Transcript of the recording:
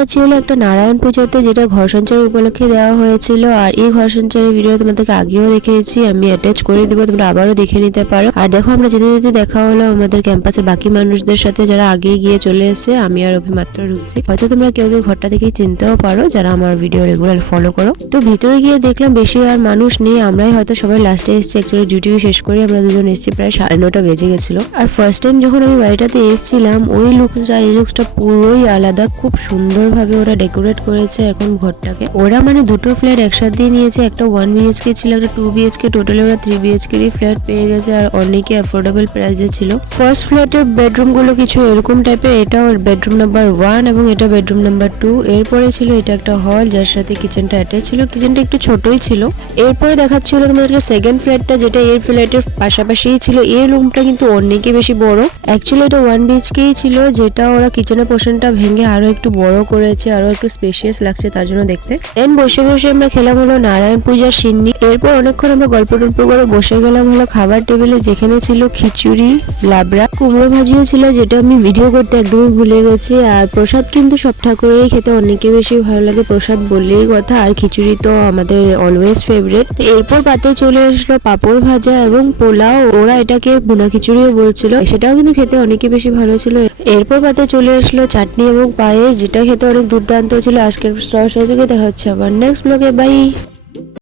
যাচ্ছি হলো একটা নারায়ণ পুজোতে, যেটা ঘর সঞ্চার উপলক্ষে দেওয়া হয়েছিল। আর এই ঘর সঞ্চারের ভিডিও তোমাদেরকে আগেও দেখিয়েছি, আমি অ্যাটাচ করে দেবো, তোমরা আবারও দেখে নিতে পারো। আর দেখো আমরা যেতে যেতে দেখা হলো আমাদের ক্যাম্পাসের বাকি মানুষদের সাথে, যারা আগে গিয়ে চলে এসেছে। আমি আর অভিমাত্র ঢুকছি। হয়তো তোমরা কেউ কেউ ঘরটা দেখেই চিনতেও পারো যারা আমার ভিডিও রেগুলার ফলো করো। তো ভিতরে গিয়ে দেখলাম বেশি আর মানুষ নেই, আমরাই হয়তো সবাই লাস্টে এসেছি। অ্যাকচুয়ালি ডিউটি শেষ করে আমরা দুজন এসেছি, প্রায় 9:30 বেজে গেছিল। আর ফার্স্ট টাইম যখন আমি বাড়িটাতে এসেছিলাম, ওই লুকসটা এই লুকসটা পুরোই আলাদা। খুব সুন্দরভাবে ওরা ডেকোরেট করেছে এখন ঘরটাকে। ওরা মানে দুটো ফ্ল্যাট একসাথে নিয়েছে, একটা 1 BHK ছিল, একটা 2 BHK, টোটালি ওরা 3 BHK ফ্ল্যাট পেয়ে গেছে। আর অনেকে অ্যাফোর্ডেবল প্রাইসে ছিল। ফার্স্ট ফ্ল্যাটের বেডরুম গুলো কিছু এরকম টাইপের, এটা বেডরুম নাম্বার 1 এবং এটা বেডরুম নাম্বার 2। এরপরে ছিল এটা একটা হল, যার সাথে কিচেনটা অ্যাটাচ ছিল। কিচেনটা একটু ছোটই ছিল। এরপরে দেখাচ্ছিল তোমাদেরকে সেকেন্ড ফ্ল্যাটটা, যেটা এর ফ্ল্যাটের পাশাপাশিই ছিল। এর রুমটা কিন্তু অনেকই বেশি বড়। অ্যাকচুয়ালি এটা 1 BHK ছিল, যেটা ওরা কিচেনের পোর্শনটা ভেঙে আরো একটু বড় করেছে, আরো একটু স্পেশিয়াস লাগছে তার জন্য দেখতে। দেন বসে বসে আমরা খেলাম হলো নারায়ণ পূজার সিন্নি। এরপর অনেকক্ষণ আমরা গল্প টল্প করে বসে গেলাম হলো খাবার টেবিলে, যেখানে ছিল খিচুড়ি, লাবড়া, কুমড়ো ভাজিও ছিল, যেটা আমি ভিডিও করতে একদমই ভুলে গেছি। আর প্রসাদ কিন্তু সব ঠাকুরেরই খেতে অনেকে বেশি ভালো লাগে, প্রসাদ বললেই কথা। আর খিচুড়ি তো আমাদের অলওয়েজ ফেভারিট। এরপর পাতে চলে আসলো পাঁপড় ভাজা এবং পোলাও। ওরা এটাকে ভুনা খিচুড়িও বলছিল, সেটাও কিন্তু খেতে অনেকে বেশি ভালো ছিল। এরপর পাতে চলে আসলো চাটনি এবং পায়েস, যেটা খেতে অনেক দুর্দান্ত ছিল। আজকের দেখা হচ্ছে আবার নেক্সট ব্লগে, বাই।